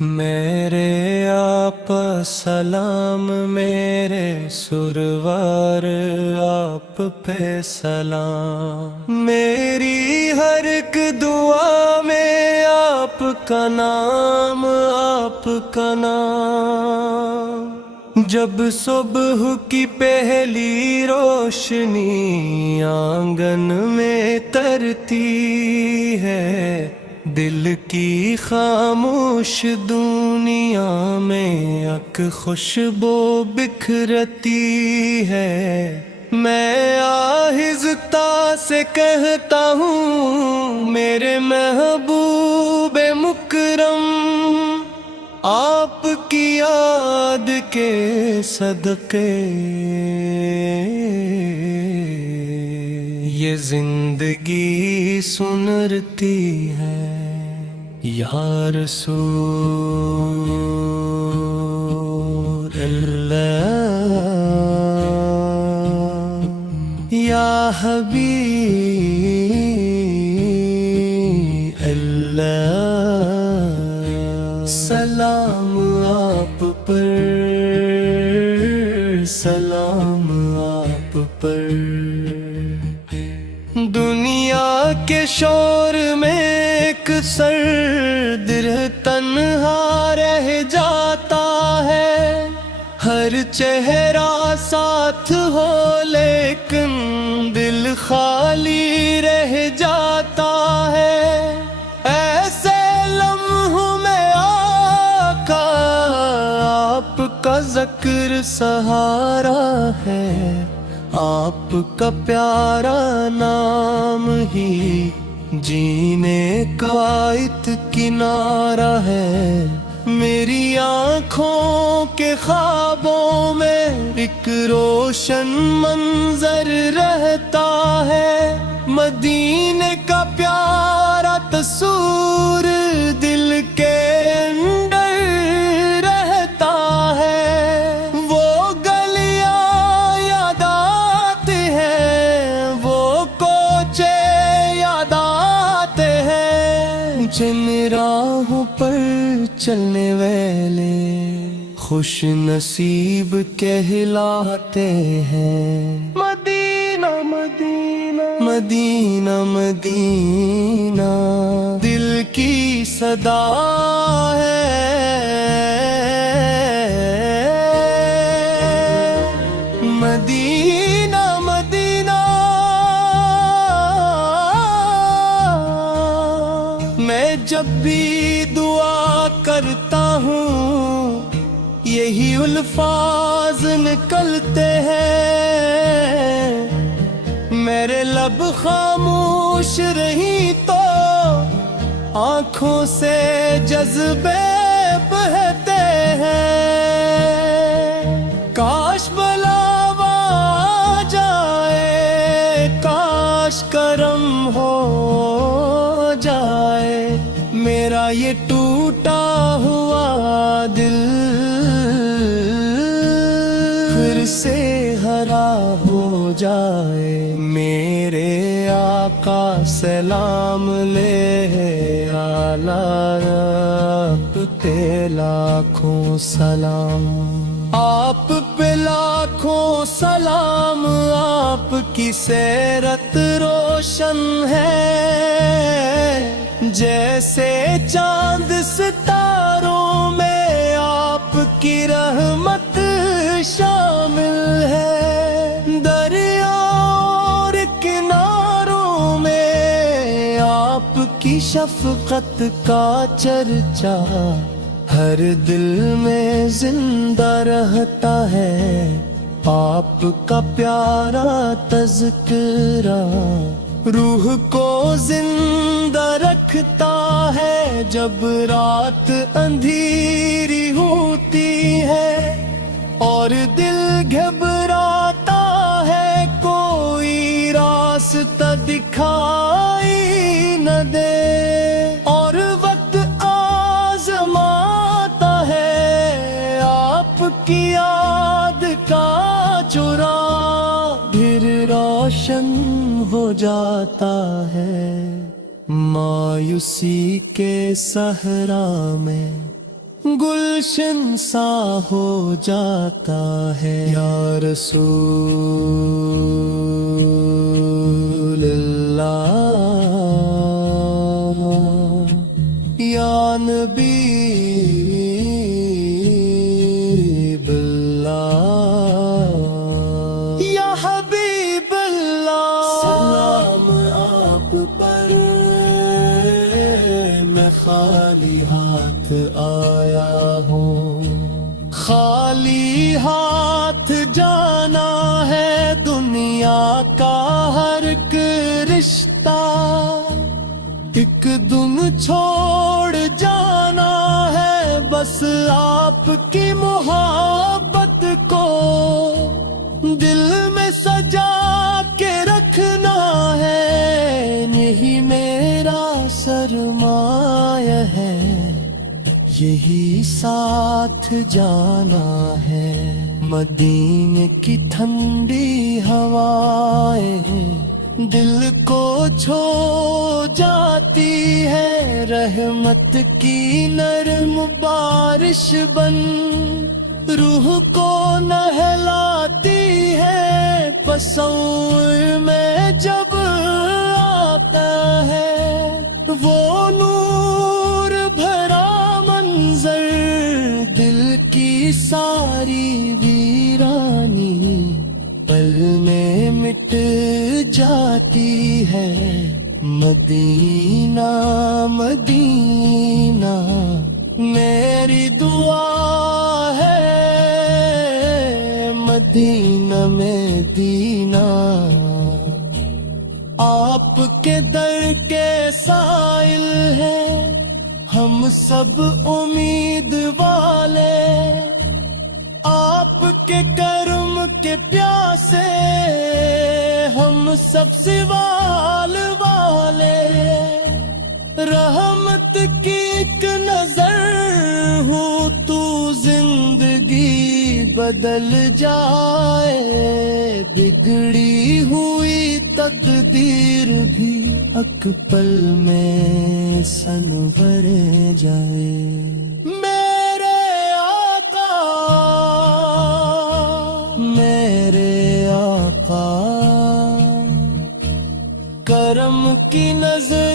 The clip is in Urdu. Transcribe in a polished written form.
میرے آپ سلام، میرے سرور آپ پہ سلام، میری ہر ایک دعا میں آپ کا نام، آپ کا نام۔ جب صبح کی پہلی روشنی آنگن میں ترتی ہے، دل کی خاموش دنیا میں اک خوشبو بکھرتی ہے، میں آہستہ سے کہتا ہوں میرے محبوب مکرم، آپ کی یاد کے صدقے یہ زندگی سنرتی ہے۔ یا رسول اللہ، یا حبیب اللہ، سلام آپ پر، سلام آپ پر۔ دنیا کے شور میں ایک سر دل تنہا رہ جاتا ہے، ہر چہرہ ساتھ ہو لیکن دل خالی رہ جاتا ہے۔ ایسے لمحوں میں آقا آپ کا ذکر سہارا ہے، آپ کا پیارا نام ہی جینے کا ایک کنارہ ہے۔ میری آنکھوں کے خوابوں میں ایک روشن منظر رہتا ہے، مدینے کا پیارا تصور دل کے اندر رہتا ہے۔ وہ گلیاں یاد آتے ہیں، وہ کوچے یاد آتے ہیں، جن راہوں پر چلنے والے خوش نصیب کہلاتے ہیں۔ مدینہ مدینہ مدینہ مدینہ دل کی صدا ہے، مدینہ مدینہ۔ میں جب بھی دعا کرتا ہوں یہی الفاظ نکلتے ہیں، میرے لب خاموش رہی تو آنکھوں سے جذبے بہتے ہیں۔ کاش بلاوا آ جائے، کاش کرم ہو جائے، میرا یہ ٹوٹا ہوا دل پھر سے ہرا ہو جائے۔ میرے آقا سلام لے آلہ آپ پہ لاکھوں سلام، آپ پہ لاکھوں سلام۔ آپ کی سیرت روشن ہے جیسے چاند ستاروں میں، آپ کی رحمت شامل ہے، دریا اور کناروں میں آپ کی شفقت کا چرچا ہر دل میں زندہ رہتا ہے۔ آپ کا پیارا تذکرہ روح کو زندہ رکھتا ہے، جب رات اندھیری ہوتی ہے اور دل گھبراتا ہے، کوئی راستہ دکھائی نہ دے اور وقت آزماتا ہے، آپ کی یاد کا چراغ پھر روشن ہو جاتا ہے۔ مایوسی کے صحرا میں گلشن سا ہو جاتا ہے یا رسول اللہ، یا نبی اللہ، یا حبیب اللہ، سلام آپ پر میں خالی ہاتھ آیا ہوں، خالی ہاتھ جانا ہے دنیا کا ہر ایک رشتہ، ایک دم چھوڑ جانا ہے بس آپ کی محبت کو، دل میں سجا کے رکھنا ہے، یہی میرا سرمایہ ہے، یہی ساتھ جانا ہے، مدینے کی ٹھنڈی ہوائیں دل کو چھو جاتی ہے، رحمت کی نرم بارش بن روح کو نہلاتی ہے، تصور میں جب آتا ہے وہ نور بھرا منظر، دل کی ساری ویرانی پل میں مٹ جاتی ہے، مدینہ مدینہ میری دعا ہے، مدینہ مدینہ آپ کے در کے سائل ہیں ہم سب امید والے، آپ کے کرم کے پیاسے ہم سب سوال والے، رحمت کی ایک نظر ہوں تو زندگی بدل جائے، بگڑی ہوئی تقدیر بھی ایک پل میں سنور جائے، میرے آقا میرے آقا کرم کی نظر